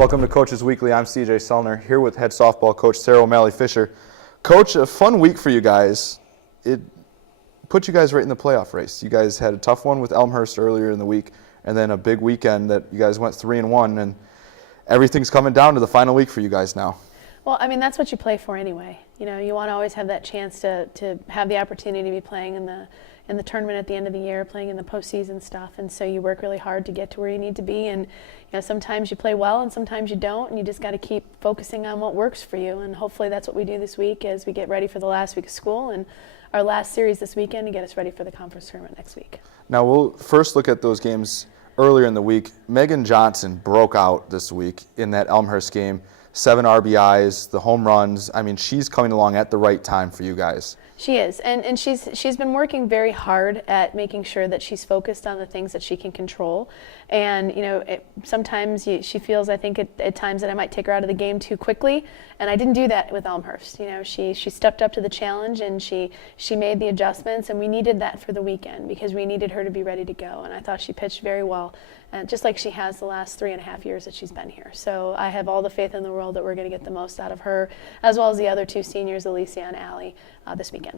Welcome to Coaches Weekly. I'm CJ Selner, here with head softball coach Sarah O'Malley Fisher. Coach, a fun week for you guys. It put you guys right in the playoff race. You guys had a tough one with Elmhurst earlier in the week, and then a big weekend that you guys went 3-1, and everything's coming down to the final week for you guys now. Well, I mean, that's what you play for anyway. You know, you want to always have that chance to have the opportunity to be playing in the tournament at the end of the year, playing in the postseason stuff, and so you work really hard to get to where you need to be. And you know, sometimes you play well and sometimes you don't, and you just got to keep focusing on what works for you. And hopefully that's what we do this week as we get ready for the last week of school and our last series this weekend to get us ready for the conference tournament next week. Now we'll first look at those games earlier in the week. Megan Johnson broke out this week in that Elmhurst game. 7 RBIs, the home runs. I mean, she's coming along at the right time for you guys. She is, and she's been working very hard at making sure that she's focused on the things that she can control. And you know, sometimes she feels, I think at times, that I might take her out of the game too quickly, and I didn't do that with Elmhurst. You know, she stepped up to the challenge and she made the adjustments, and we needed that for the weekend because we needed her to be ready to go. And I thought she pitched very well, just like she has the last 3.5 years that she's been here. So I have all the faith in the world that we're going to get the most out of her, as well as the other 2 seniors, Alicia and Allie, this weekend.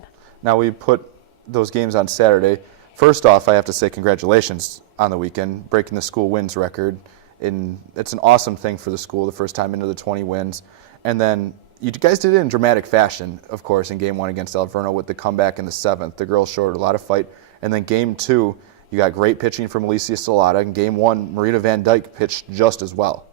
Now we put those games on Saturday. First off, I have to say congratulations on the weekend, breaking the school wins record. It's an awesome thing for the school, the first time into the 20 wins. And then you guys did it in dramatic fashion, of course, in Game 1 against Alverno with the comeback in the 7th. The girls showed a lot of fight. And then Game 2, you got great pitching from Alicia Salata. In Game 1, Marita Van Dyke pitched just as well.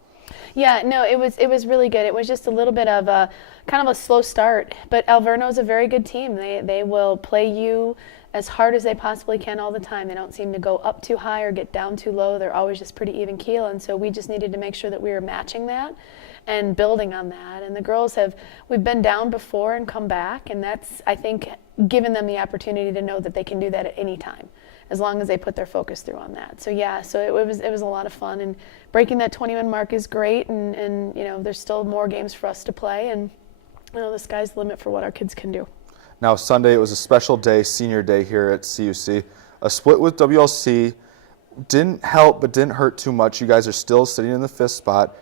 Yeah, no, it was really good. It was just a little bit of a kind of a slow start, but Alverno's a very good team. They will play you as hard as they possibly can all the time. They don't seem to go up too high or get down too low. They're always just pretty even keel, and so we just needed to make sure that we were matching that and building on that. And the girls we've been down before and come back, and that's, I think, given them the opportunity to know that they can do that at any time, as long as they put their focus through on that. So yeah, so it was a lot of fun, and breaking that 21 mark is great, and you know, there's still more games for us to play, and you know, the sky's the limit for what our kids can do. Now Sunday, it was a special day, senior day here at CUC. A split with WLC didn't help but didn't hurt too much. You guys are still sitting in the 5th spot.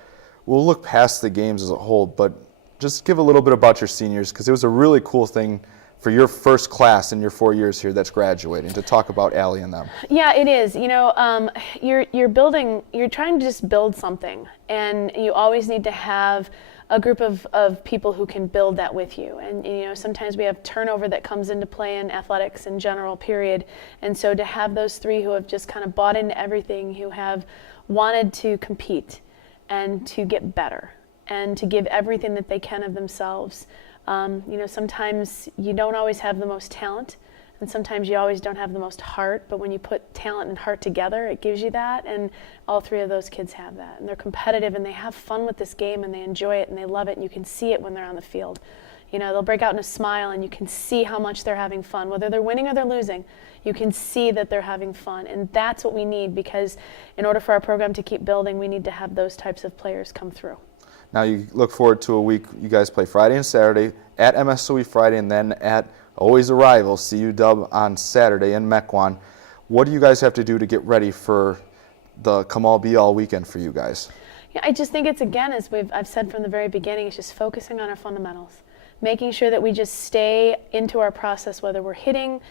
We'll look past the games as a whole, but just give a little bit about your seniors, because it was a really cool thing for your first class in your 4 years here that's graduating, to talk about Allie and them. Yeah, it is. You know, you're trying to just build something, and you always need to have a group of people who can build that with you. And you know, sometimes we have turnover that comes into play in athletics in general, period. And so to have those 3 who have just kind of bought into everything, who have wanted to compete and to get better and to give everything that they can of themselves. You know, sometimes you don't always have the most talent, and sometimes you always don't have the most heart, but when you put talent and heart together, it gives you that, and all 3 of those kids have that. And they're competitive, and they have fun with this game, and they enjoy it, and they love it, and you can see it when they're on the field. You know, they'll break out in a smile, and you can see how much they're having fun. Whether they're winning or they're losing, you can see that they're having fun, and that's what we need, because in order for our program to keep building, we need to have those types of players come through. Now you look forward to a week. You guys play Friday and Saturday at MSOE Friday, and then at always a rival, CU Dub on Saturday in Mequon. What do you guys have to do to get ready for the come-all be-all weekend for you guys? Yeah, I just think it's, again, as I've said from the very beginning, it's just focusing on our fundamentals, making sure that we just stay into our process, whether we're hitting,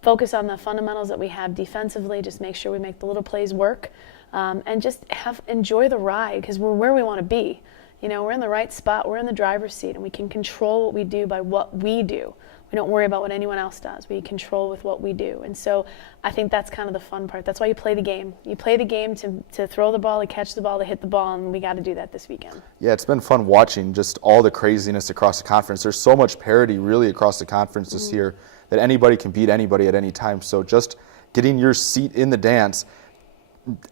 focus on the fundamentals that we have defensively, just make sure we make the little plays work, and just enjoy the ride, because we're where we want to be. You know, we're in the right spot, we're in the driver's seat, and we can control what we do by what we do. We don't worry about what anyone else does. We control with what we do. And so I think that's kind of the fun part. That's why you play the game. You play the game to throw the ball, to catch the ball, to hit the ball, and we got to do that this weekend. Yeah, it's been fun watching just all the craziness across the conference. There's so much parity really across the conference this year that anybody can beat anybody at any time. So just getting your seat in the dance,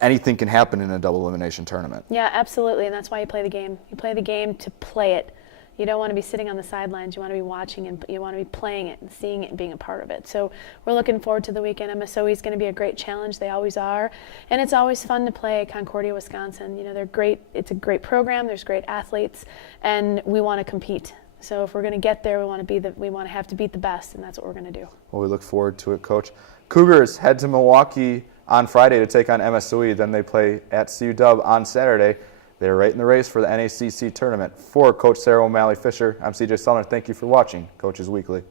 anything can happen in a double elimination tournament. Yeah, absolutely, and that's why you play the game. You play the game to play it. You don't want to be sitting on the sidelines. You want to be watching, and you want to be playing it and seeing it and being a part of it. So we're looking forward to the weekend. MSOE is going to be a great challenge. They always are. And it's always fun to play Concordia, Wisconsin. You know, they're great. It's a great program. There's great athletes, and we want to compete. So if we're going to get there, we want to have to beat the best, and that's what we're going to do. Well, we look forward to it, Coach. Cougars head to Milwaukee on Friday to take on MSOE. Then they play at CU Dub on Saturday. They're right in the race for the NACC tournament. For Coach Sarah O'Malley Fisher, I'm CJ Sumner. Thank you for watching Coaches Weekly.